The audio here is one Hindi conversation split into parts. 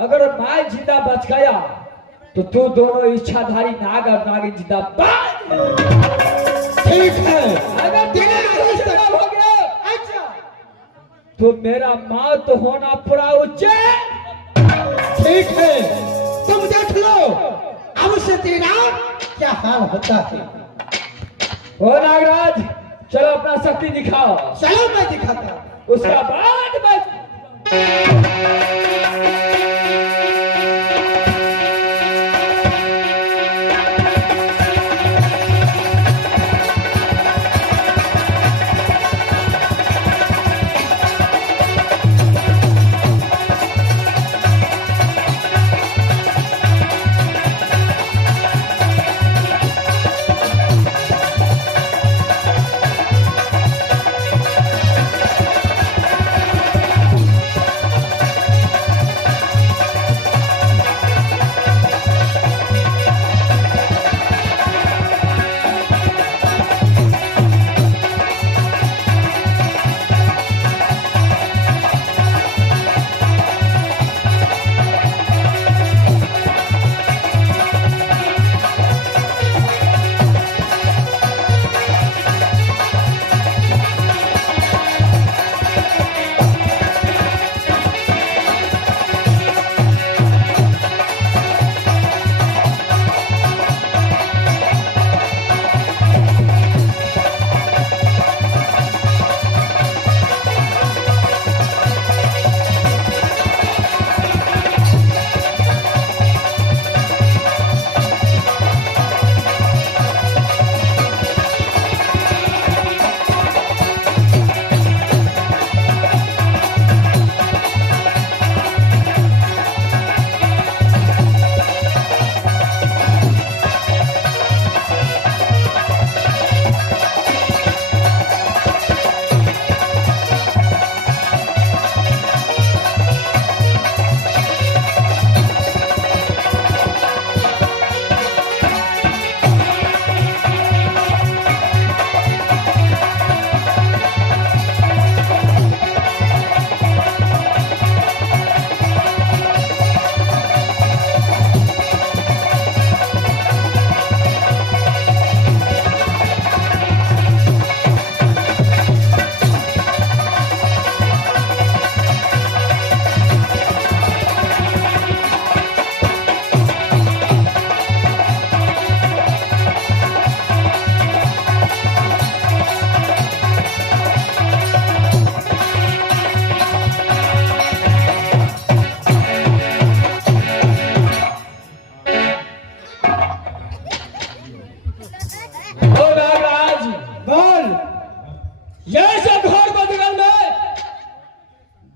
अगर मैं जिंदा बच गया तो तू दोनों इच्छाधारी नाग और नागिन जिंदा ठीक है। अगर तेरा हो गया अच्छा तो मेरा मौत तो होना पूरा उचित। ठीक है, तुम देख लो अब से तेरा क्या हाल होता है। ओ नागराज चलो अपना शक्ति दिखाओ। चलो मैं दिखाता हूं। उसका बाद मैं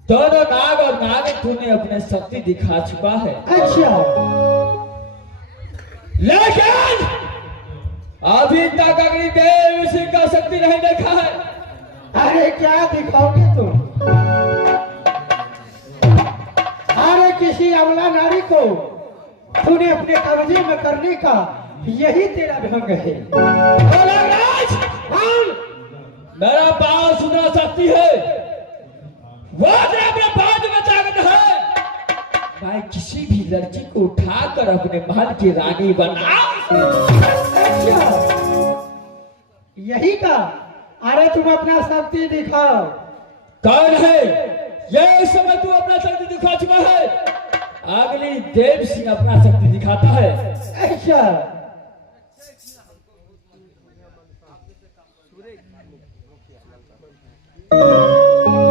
दोनों नाग और नागिन तूने अपने शक्ति दिखा चुका है। अच्छा, लेकिन अभी तक अग्निदेव सिंह का शक्ति नहीं देखा है। अरे क्या दिखाओगे तुम? अरे किसी अबला नारी को तूने अपने कब्जे में करने का यही तेरा ढंग है। मेरा पांव सुना सकती है, वो अपने पांव में ताकत है। मैं किसी भी लड़की को उठाकर अपने महल की रानी बना। अच्छा, यही का? अरे तुम अपना शक्ति दिखाओ। कौन है ये? समय तू अपना शक्ति दिखा चुका है। अगली देव सिंह अपना शक्ति दिखाता है। अच्छा,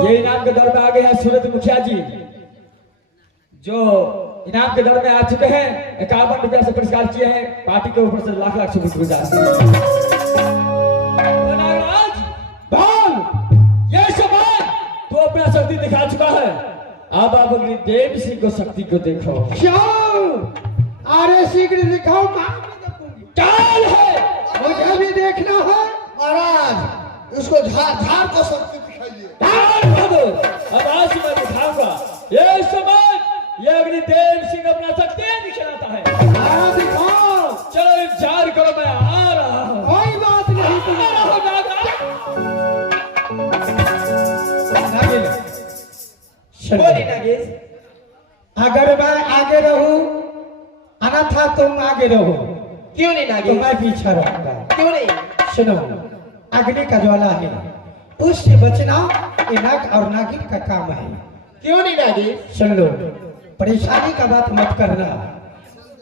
ये इनाम के दौर में आ गए हैं सूरज मुखिया जी, जो इनाम के दौर में आ चुके हैं। 51 रुपया से पुरस्कार किए हैं। पार्टी के ऊपर से लाख लाख शुक्रगुजार। ये सवाल तू अपना शक्ति दिखा चुका है। अब आप अपनी देव सिंह को शक्ति को देखो। क्यों? अरे शीघ्र दिखाओ। काल है, मुझे भी देखना है। महाराज इसको झाड़ झाड़ को शक्ति दिखाइए। अब आज मैं दिखाऊंगा। ये समय ये अग्निदेव सिंह अपना शक्ति दिखाता है। दिखाओ। चलो इंतजार करो, मैं आ रहा हूँ। कोई बात नहीं, तुम आ रहा हूँ। अगर मैं आगे रहूं, अन्यथा तुम आगे रहो, क्यों नहीं तो नागिन? मैं पीछे रहूंगा। क्यों नहीं? सुनो, अग्नि का ज्वाला है, उससे बचना ये नाग और नागिन का काम है। क्यों नहीं नागिन? सुन लो, परेशानी का बात मत करना।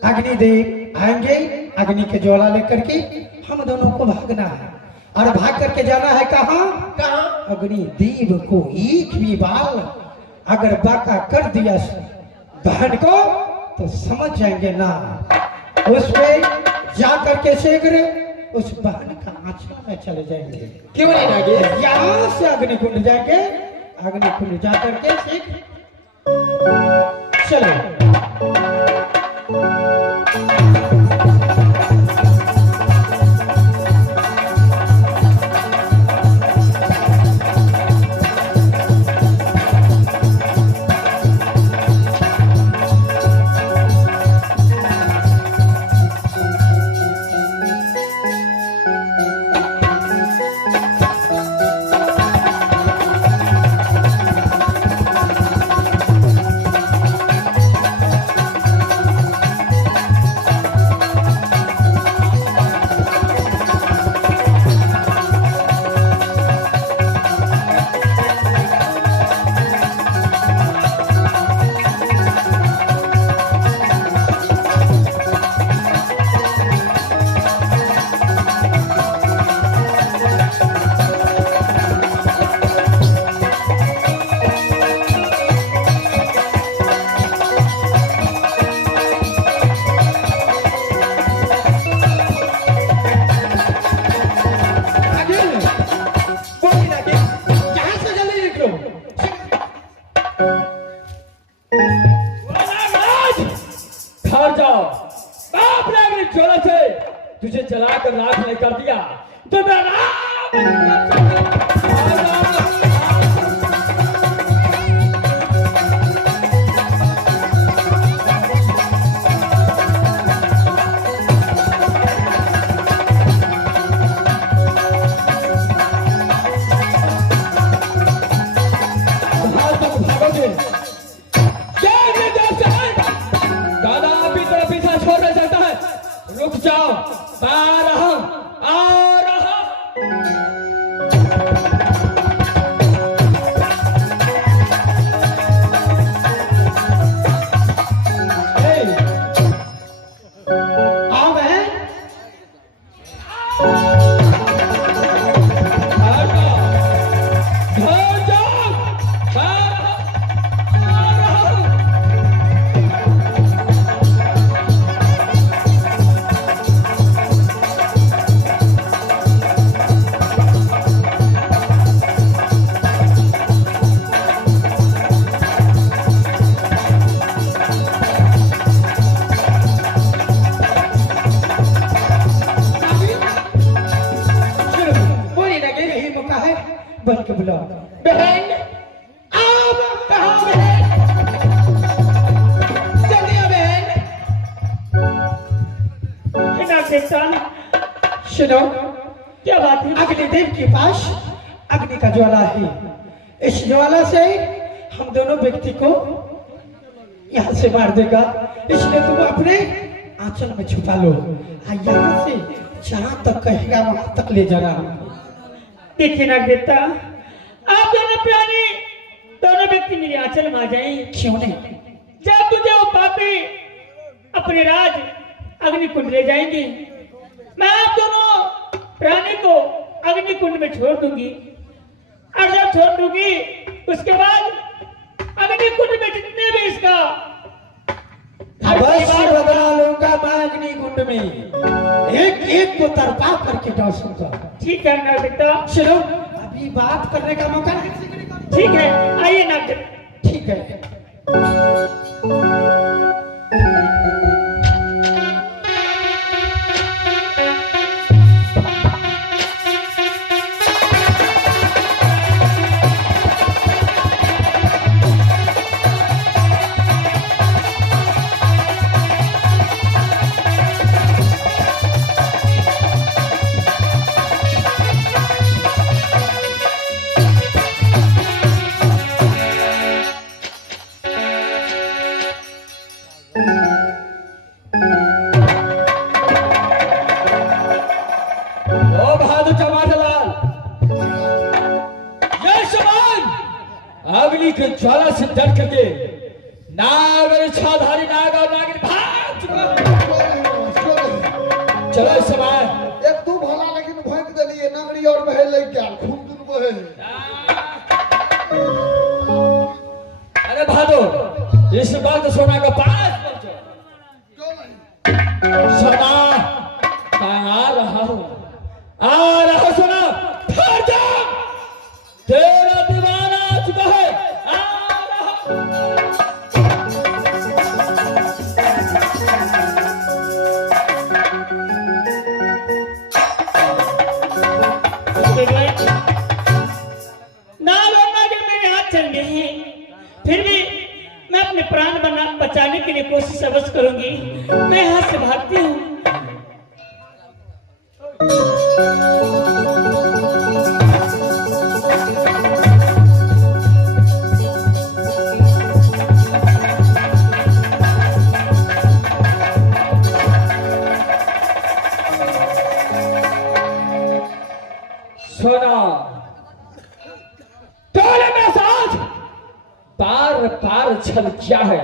अग्निदेव आएंगे, अग्नि के ज्वाला लेकर के हम दोनों को भागना है, और भाग करके जाना है कहाँ? कहाँ? अग्निदेव को एक भी बाल अगर बाका कर दिया बहन को, तो समझ जाएंगे ना, उस पे जा करके शीघ्र उस बहन का आंचल में चले जाएंगे। क्यों नहीं नागिन? यहाँ से अग्निकुंड जाएंगे, अग्निकुंड जा करके शीघ्र चलो। घर जाओ, बाप ने अग्नि ज्वाला से तुझे जलाकर राख नहीं कर दिया तो मैं रुक जाओ, आ रहा हूं, आ रहा आओ बहन। घर जाओ, आ रहा हूं। बन के बुलाओ बहन, आओ बहन, जल्दी आओ बहन। सुनो, क्या बात है? अग्निदेव के पास अग्नि का ज्वाला है, इस ज्वाला से हम दोनों व्यक्ति को यहाँ से मार देगा, इसलिए तुम अपने आंचल में छुपा लो, यहाँ से जहाँ तक कहेगा वहां तक ले जाना। देखिए नाग देवता, आप दोनों प्राणी, दोनों व्यक्ति मेरे आंचल में आ जाएं। क्यों नहीं? जब तुझे वो पापी अपने राज अग्निकुंड ले जाएंगे, मैं आप दोनों प्राणी को अग्निकुंड में छोड़ दूंगी, और जब छोड़ दूंगी उसके बाद अग्निकुंड में जितने भी इसका अवश्य बदला लूंगा मैं अग्निकुंड में, एक एक को तरपा करके डालूंगा। ठीक है नाग देवता। चलो, अभी बात करने का मौका नहीं। ठीक है, आइए नाग देवता। ठीक है। ज्वाला से डर करके नाग और इच्छाधारी नाग और नागिन भाग चुका चलो इस समय एक तू भला लेकिन भोंक देलिए नगरी और बहे ले गया खून दून बहे अरे बहादुर इस बात सोना का पास पहुंचो सोना आ रहा हूं सोना ठहर जा तेरा दीवाना आ चुका है आ रहा हूं नाग और नागिन मेरे हाथ चल गए हैं, फिर भी मैं अपने प्राण बचाने के लिए कोशिश अवश्य करूंगी। मैं यहाँ से भागती हूँ। सोना तूने मेरे साथ बार बार छल किया है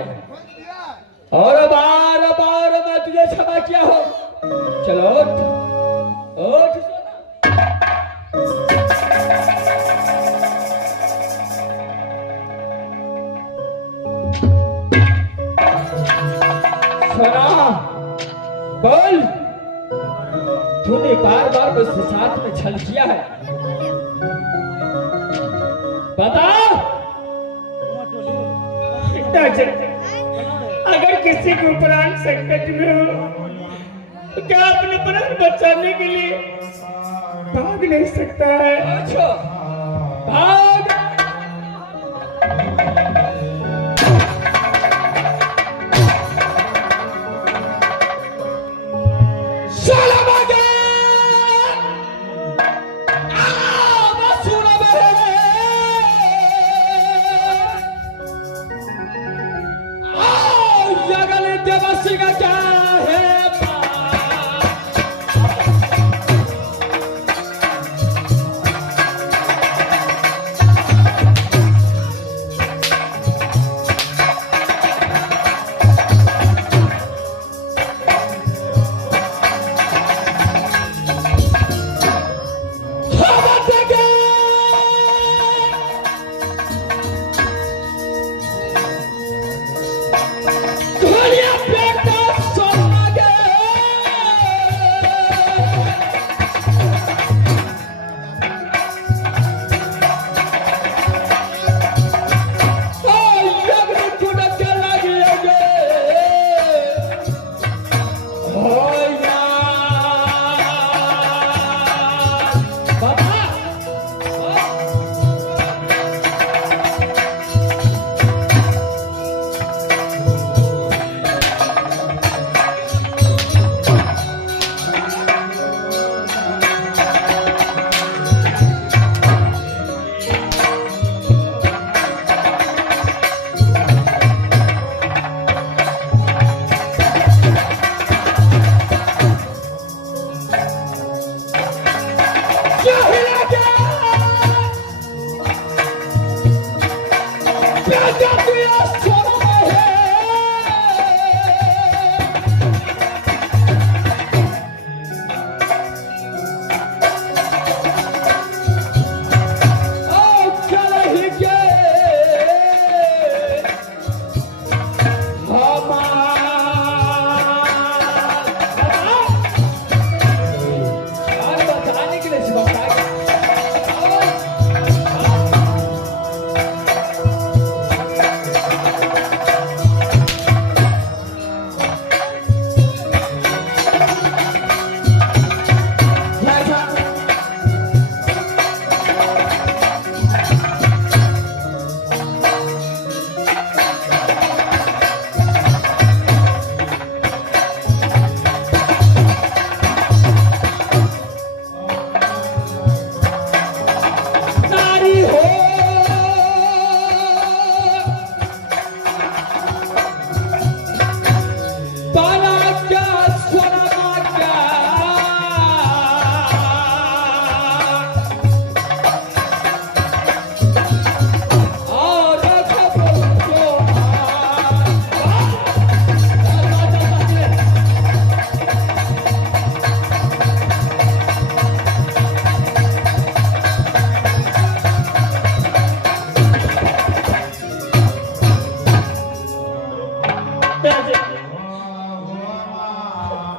और बार बार मैं तुझे क्षमा किया हूं। चलो उठ उठ सोना बोल तूने बार बार मुझसे साथ में छल किया है बता अगर किसी को प्राण संकट में हो तो क्या अपने प्राण बचाने के लिए भाग नहीं सकता है? अच्छा भाग देवसिंह क्या है Sonia Pekka राजा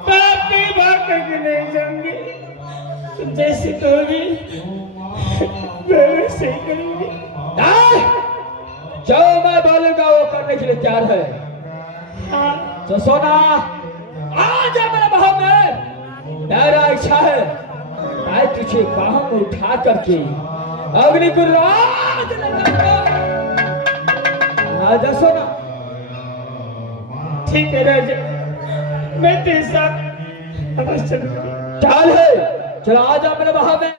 बाकी बात करके नहीं जाऊंगी, तुम जैसे कहोगी मैं वैसे ही करूंगी। नहीं, जो मैं बोलूंगा वो करने के लिए तैयार है। हाँ तो सोना आज मेरे बहू में मेरा इच्छा है मैं तुझे बाहों में उठा करके अग्नि को रात लगाऊंगा। आजा सोना। ठीक है राजा, मैं तेरे साथ अवश्य चलूंगी। चल है, चल आजा मेरे बहू में।